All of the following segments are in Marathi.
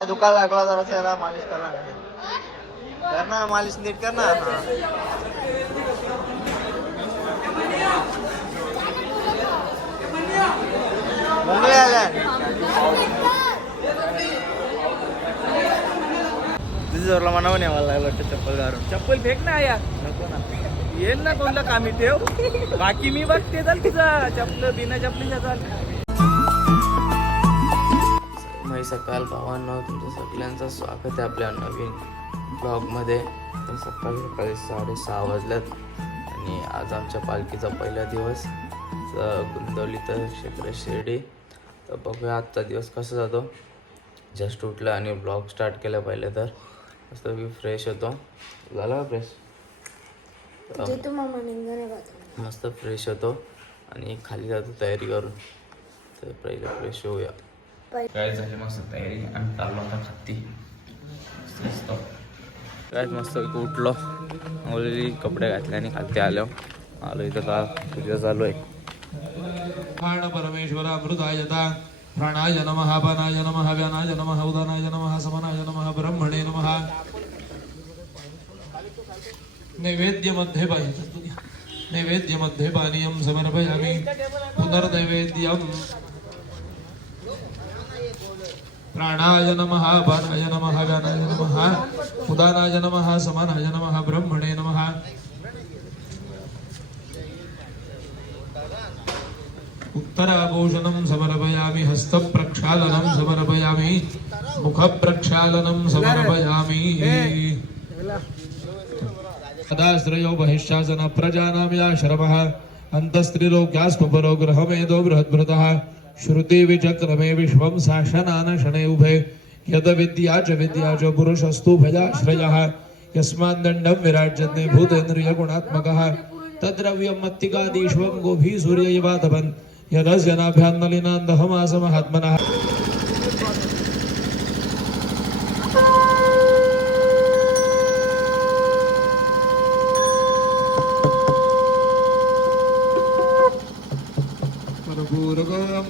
दुकान लागला जरा त्याला मालिश करा कर ना मालिश नीट कर ना मुंबई आल्या तुझी जोरला मनावर नाही मला लागलं वाटतं चप्पल घालून. चप्पल फेक ना यार नको ना. येईल ना कोणतं कामी ठेव. बाकी मी बघते चाल तिचा चपल बिना चपलीच्या चाल. सकाळ भावांनो तुमचं सगळ्यांचं स्वागत आहे आपल्या नवीन ब्लॉगमध्ये तर सकाळी सकाळी साडेसहा वाजल्यात आणि आज आमच्या पालखीचा पहिला दिवस. तर गुंतवली तर क्षेत्र शिर्डी. तर बघूया आजचा दिवस कसा जातो. जस्ट उठलं आणि ब्लॉग स्टार्ट केलं पहिले तर. मस्त मी फ्रेश होतो. झाला फ्रेश मस्त फ्रेश होतो. आणि खाली जातो तयारी करून. तर पहिलं फ्रेश होऊया. काय झाली मस्त तयारी आणि चाललो आता खाती काय मस्त उठलो. ऑलरेडी कपडे घातले आणि खालती आलो. आलो इथं का पूजा चालू आहे. प्राण परमेश्वरामृतायता प्राणाय नमः पानाय नमः व्यानाय नमः उदानाय नमः समनाय नमः ब्रह्मणे नमः. नैवेद्यमध्ये पाहिजे नैवेद्यमध्ये पानीयं समर्पयामि. पुनर्नैवेद्यम् प्राणाय नम पानाय नम व्यानाय नम उदानाय नम समानाय नम ब्रह्मणे नमः। उत्तराभूषणं समर्पयामि हस्तप्रक्षालनं समर्पयामि मुखप्रक्षालनं समर्पयामि। तदाश्रयो बहिश्चासन प्रजानां या प्रजानाम्याश्रमः अन्तस्त्रिलोक्यास्मपरो गृहमेदो बृहद्भृतः। श्रुतिविचक्रमे विश्वं शासनानशने उभे यदविद्या च विद्या च पुरुषस्तु भजाश्रयः यस्मान्दण्डं विराज्यते भूतेन्द्रियगुणात्मकः। तद्रव्यं मत्तिकादीश्वं गोभी सूर्ययवातपन् यदस्य नाभ्यान्नलिनान्दहमासमहात्मनः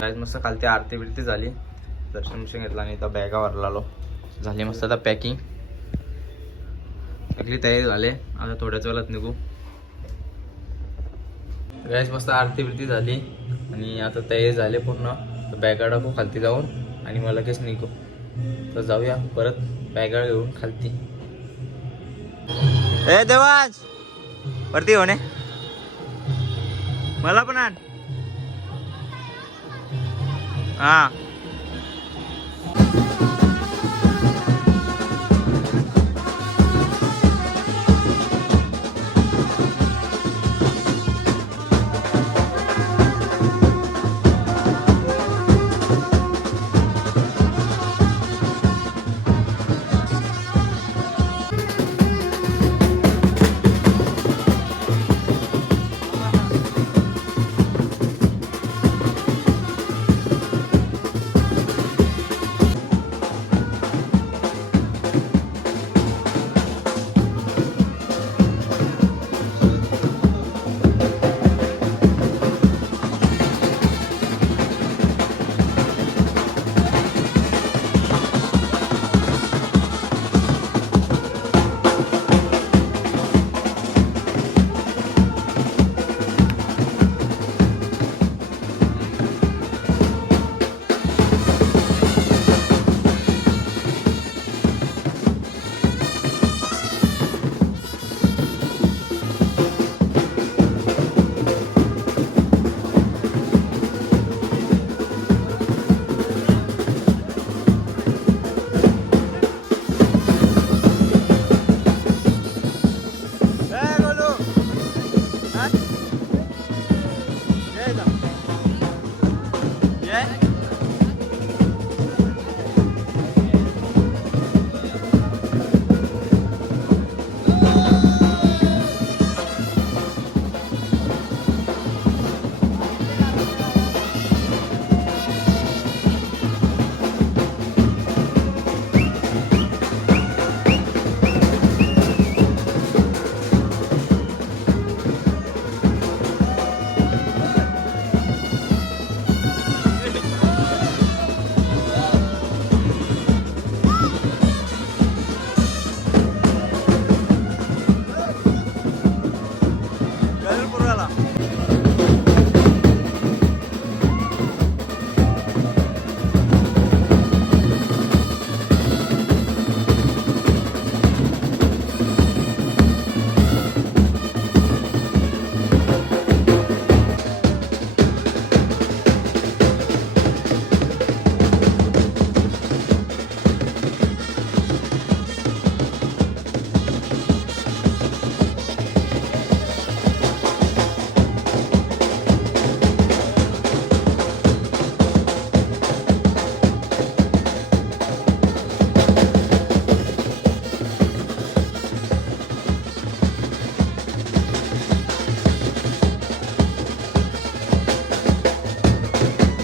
काय मस्त खालती आरती बिरती झाली. दर्शन बिर्शन घेतलं आणि इथं बॅगावर आलो. झाली मस्त आता पॅकिंग सगळी तयारी झाली. आता थोड्याच वेळात निघू. गॅस मस्त आरती बिरती झाली. आणि आता तयारी झाली पूर्ण. बॅगा टाकू खालती जाऊन. आणि मला लगेच निघो. तर जाऊया परत बॅगा घेऊन खालती. ए देवाज वरती होणे मला पण आण. हा.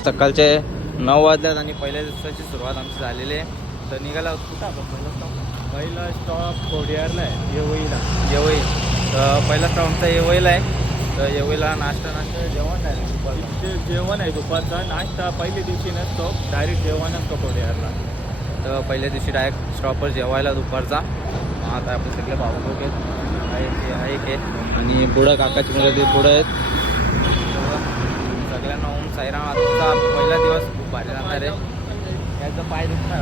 सकाळचे नऊ वाजल्यात आणि पहिल्या दिवसाची सुरुवात आमची झालेली आहे. तर निघाला कुठं आपण? पहिला स्टॉप पहिला स्टॉप कोडियारला आहे येवईला. येवई. तर पहिला स्टॉप आमचा येवईला आहे. तर येवईला नाश्ता नाश्ता जेवण झालं. दुपारचं. ते जेवण आहे दुपारचा. नाश्ता पहिल्या दिवशी नसतो डायरेक्ट जेवण असतो कोडियारला. तर पहिल्या दिवशी डायरेक्ट स्टॉपवर जेवायला दुपारचा. आता आपले सगळे भाऊ लोक आहेत. आहे आहे के आणि पुढं काकाची मुलं ते पुढं आहेत. साईराम आजचा पहिला दिवस खूप भारी जाणार आहे. याचं पाय दुखणार.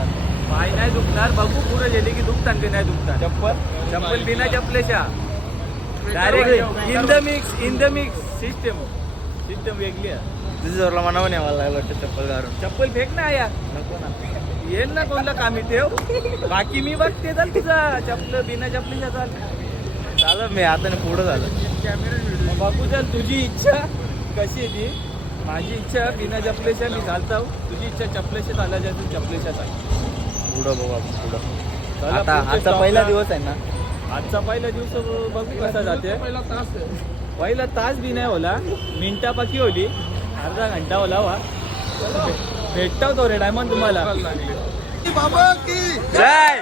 पाय नाही दुखणार. बघू पुढे गेले की दुखतात की नाही दुखतात. चप्पल? चप्पल बिना चपलेच्या. Direct in the mix in the mix system system वेगळी आहे. जोरला म्हणावं नाही मला वाटतं चप्पल घालून. चप्पल फेक ना या नको ना. येईल ना कोणला कामी ठेव. बाकी मी बघते चाल तुझा. चपल बिना चपलीच्या चाल. झालं मी. आता पुढं झालं. बघू चल तुझी इच्छा. कशी आहे ती? माझी इच्छा बिना चपलेच्या मी चालतो तुझी इच्छा चपलेच्या चालायच्या तू चपलेच्या चाल पुढं बघू आपण पुढं. आता आजचा पहिला दिवस आहे ना? आजचा पहिला दिवस बघू कसा जाते पहिला तास बी नाही होला. मिनटा पाकी होली. अर्धा घंटा होला वा. भेटता तो रे डायमंड तुम्हाला. जय जय!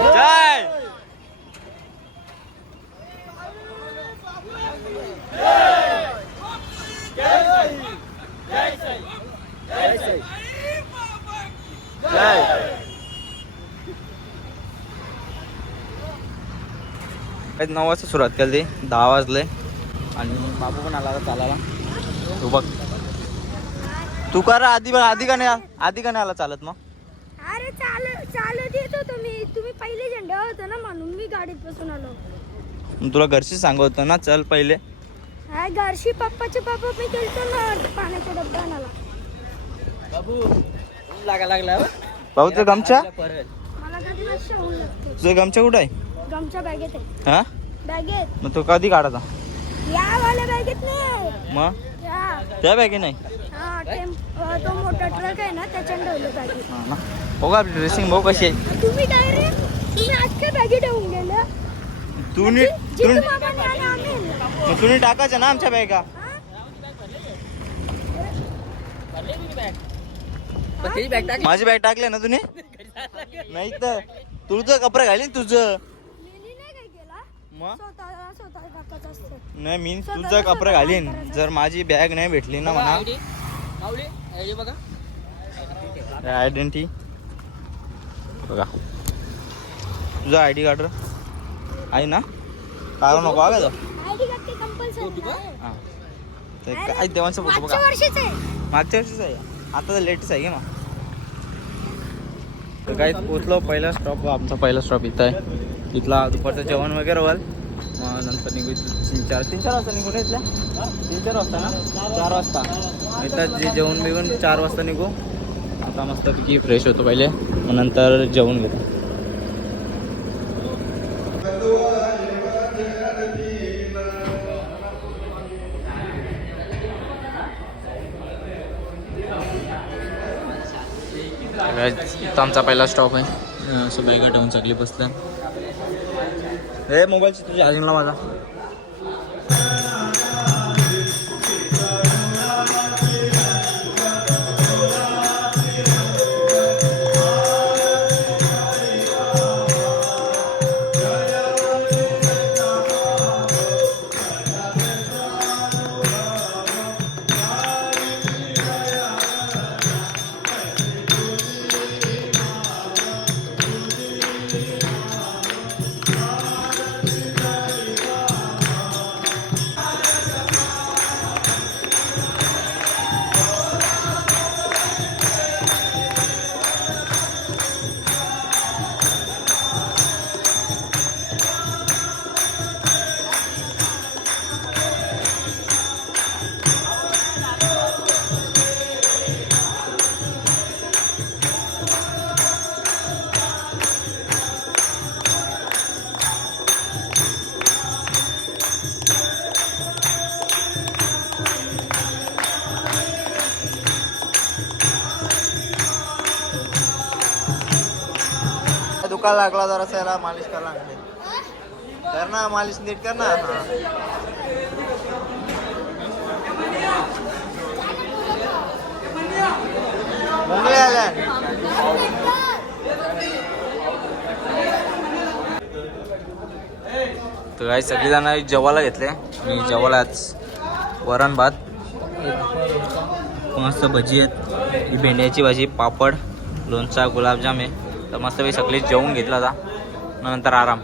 जय। नऊ वाजता सुरुवात केली दहा वाजले. आणि बाबू पण आला चालायला. तू बघ. तू कर आधी आधी का नाही आधी का नाही आला चालत मग? चाल चालत येत होतो मी तुम्ही पहिले झेंडा होता ना म्हणून मी गाडीत बसून आलो. मग तुला घरची सांगत होतं ना चल पहिले. हा घरशी पप्पाचे पप्पा मी गेलतो ना पाण्याचा डब्बा आणायला. बाबू लागा लागला हो. भाऊ तुझं गमच्या परत. मला कधी लक्ष होऊन लागते. तुझं गमच्या कुठं आहे? गमच्या बॅगेत आहे. हा? बॅगेत. मग तो कधी काढायचा? या वाल्या बॅगेत नाही. मग? त्या बॅगे नाही? हा तो मोठा ट्रक आहे ना त्याच्यात ठेवलं हा ना. बघा आपली ड्रेसिंग भाऊ कशी आहे. तुम्ही अख्ख्या बॅगे ठेवून मामाने आणि आम्ही. मग तुम्ही टाकायचं ना आमच्या बॅगा त्याची बॅग टाक माझी बॅग टाकली ना तुम्ही? नाही तर. तुझं कपडे घालीन तुझं. मी नाही काय केला? मग? स्वतः स्वतः टाकायचं असतं. नाही मी तुझं कपडे घालीन. जर माझी बॅग नाही भेटली ना म्हणा आयडेंटिटी बघा. तुझा आय डी कार्ड. आहे ना? काय नको हवे आयडी कार्ड ते कंपल्सरी हां. ते काय देवांचा फोटो बघा. वर्षीच आहे. मागच्या वर्षीच आहे. आता तर लेटेस्ट आहे की मग. तर काही पोचलो पहिला स्टॉप आमचा पहिला स्टॉप इथं आहे. इथला दुपारचं जेवण वगैरे व्हाल मग नंतर निघू तीन चार तीन चार वाजता निघू ना इथल्या? तीन चार वाजता ना? चार वाजता. इथं जे जेवण बिवून चार वाजता निघू. आता मस्तपैकी फ्रेश होतो पहिले. मग नंतर जेवण घेतो. इथं आमचा पहिला स्टॉप आहे. असं बॅगा ठेवून चांगली बसल्या. हे मोबाईलची तुझ्या चार्जिंगला माझा. दुकान लागला जरा याला मालिश करायला लागते कर ना मालिश नीट कर ना. मुंबई आल्या. तर काही सगळेजण जेवायला घेतले. आणि जेवायलाच वरण भात मस्त भजी आहेत. भेंड्याची भाजी पापड लोणचा गुलाबजाम आहे. तर मस्तपैकी सगळे जेवून घेतला आता. नंतर आराम.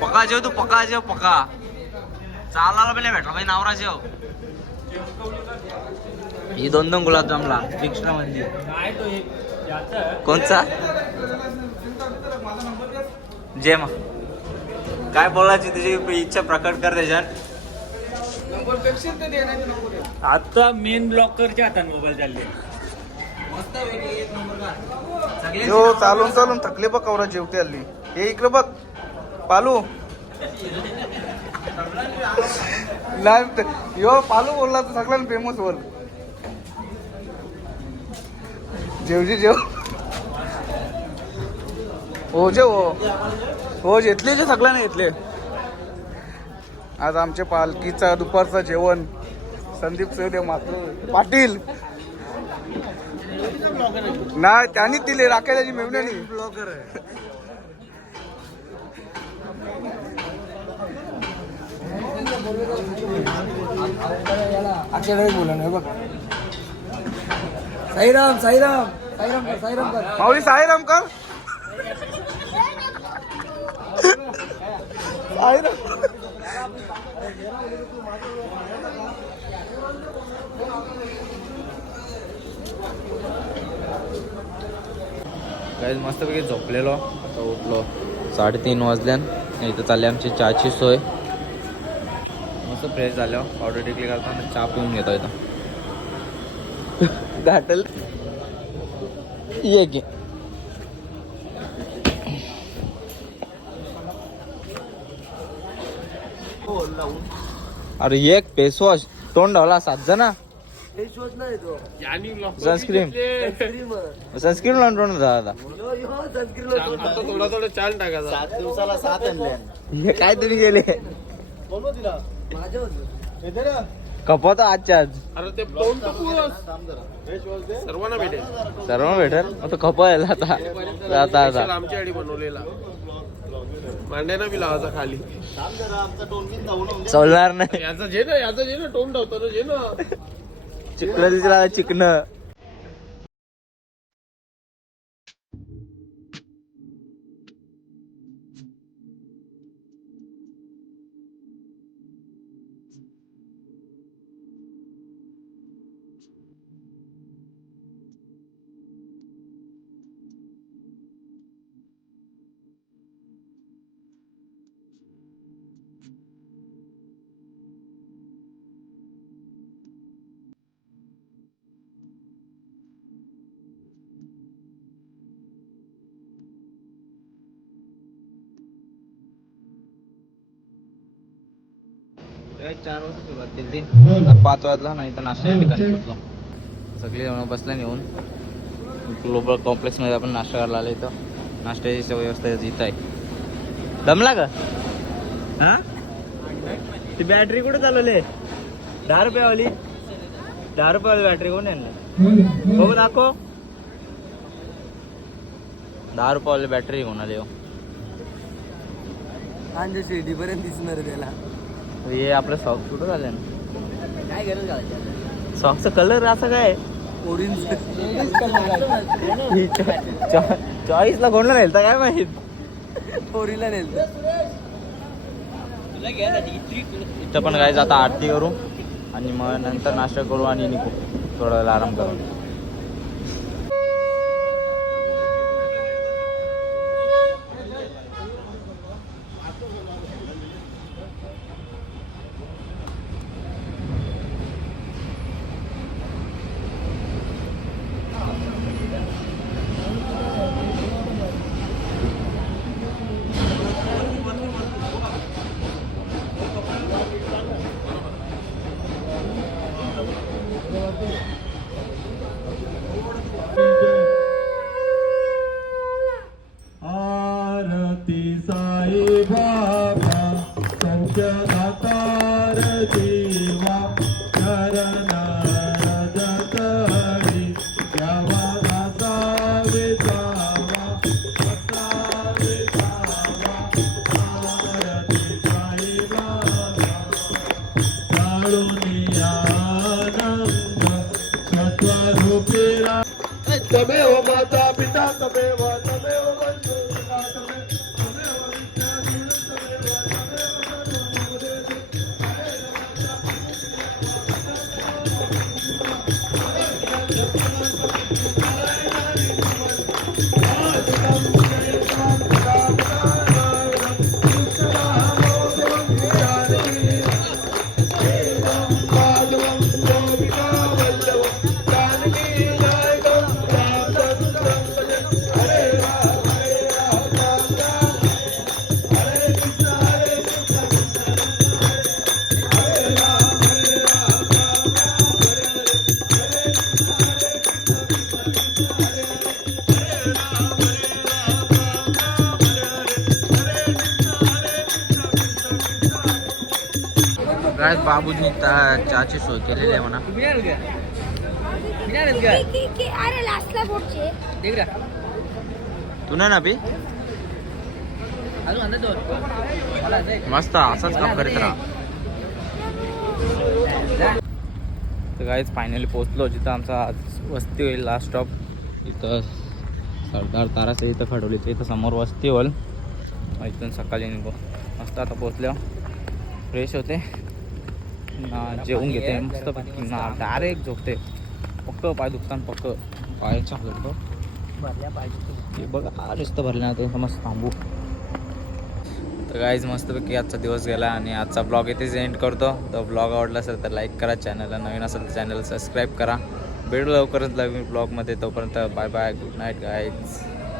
पका जेव तू पका जेव पका. चालायला पण नाही भेटला भाई नावरा जेव. ही दोन दोन गुलाबजामला एक याचं कोणचा? जे मग काय बोलायची तुझी इच्छा प्रकट कर त्याच्यात आता मेन ब्लॉकरच्या हातात मोबाईल चालले. यो चालून चालून थकले बघ कवरा जेवते हल्ली. हे इकडे बघ. पालू. यो पालू बोलला तर सगळ्या फेमस बोल. जेवजी जेव. हो जेव. हो हो घेतले जे सगळ्यांना घेतले आज आमच्या पालखीचा दुपारचं जेवण. संदीप सैदेव मात्र पाटील. नाही त्यांनी दिले राखेल्याची मेवण्यानी ब्लॉगर अक्षर बोला नाही. बघ साईराम साईराम साईराम कर साईराम कर. माऊली साईराम कर. साईराम. काही मस्तपैकी झोपलेलो. आता उठलो साडेतीन वाजल्यान. इथं चालली आमची चहाची सोय. मस्त फ्रेश झालं. ऑर्डर टिकली करताना चहा पिऊन घेतो इथं. घाटल. ये की. अरे एक फेसवॉश तोंड ढवला सात जणा. सनस्क्रीन सनस्क्रीन लावून तोंड झाला सात दिवसाला सात आणले. हे काय तुम्ही गेले कपत आजच्या आज. सर्वांना भेटेल. सर्व भेटेल. मग तो खपायला आता. आता आता. आमच्या आडी बनवलेला. मांड्याना बी लावायचा खाली. चलणार नाही. याचा जे ना याचा जे ना टोन धावतो ना जे ना. चिकन दिसला चिकन चार वाजता सुरुवात केली. पाच वाजला नाही तर नाश्ता ठिकाणी पोचलो सगळे जण बसला नेऊन ग्लोबल कॉम्प्लेक्समध्ये आपण नाश्ता करायला आलो इथं. नाश्त्याची व्यवस्था इथं आहे. दमला का? हा? ती बॅटरी कुठे चालवली? दहा रुपयावाली. दहा रुपयावाली बॅटरी कोण आहे बघू दाखव. दहा रुपयावाली बॅटरी घेऊन आली हो. शिर्डी पर्यंत दिसणार त्याला. हे आपलं सॉक्स कुठं झालं? काय गरज घालायची सॉक्सचा कलर असं काय? ओरिंज चॉईसला कोणला नेलता काय माहीत? पोरीला नेल इथं पण काय आता आरती करू आणि मग नंतर नाश्ता करू आणि निघू. थोडा वेळ आराम करू बाबूजी चहाची सोय केलेली आहे म्हणा. की- की- की- अरे लास्टला पुढचे तू नाही ना पी मस्त असाच काम करीत राहा. तर काहीच फायनली पोचलो जिथं आमचा आज वस्ती होईल लास्ट स्टॉप इथं सरदार ताराचं इथं खडवलीचं इथं समोर वस्ती होईल. इथून सकाळी निघू. मस्त आता पोचल्यावर फ्रेश होते. ना जेवून घेते मस्त ना डायरेक्ट झोपते पक्क पाय दुखताना पक्क पायाच्या हलतो हे बघा हा नुसतं भरलं ना मस्त थांबू तर गाईज मस्तपैकी आजचा दिवस गेला आणि आजचा ब्लॉग इथेच एंड करतो तर ब्लॉग आवडला असेल तर लाईक करा चॅनलला नवीन असेल तर चॅनल सबस्क्राईब करा भेटू लवकरच नवीन ब्लॉगमध्ये तोपर्यंत bye bye good night guys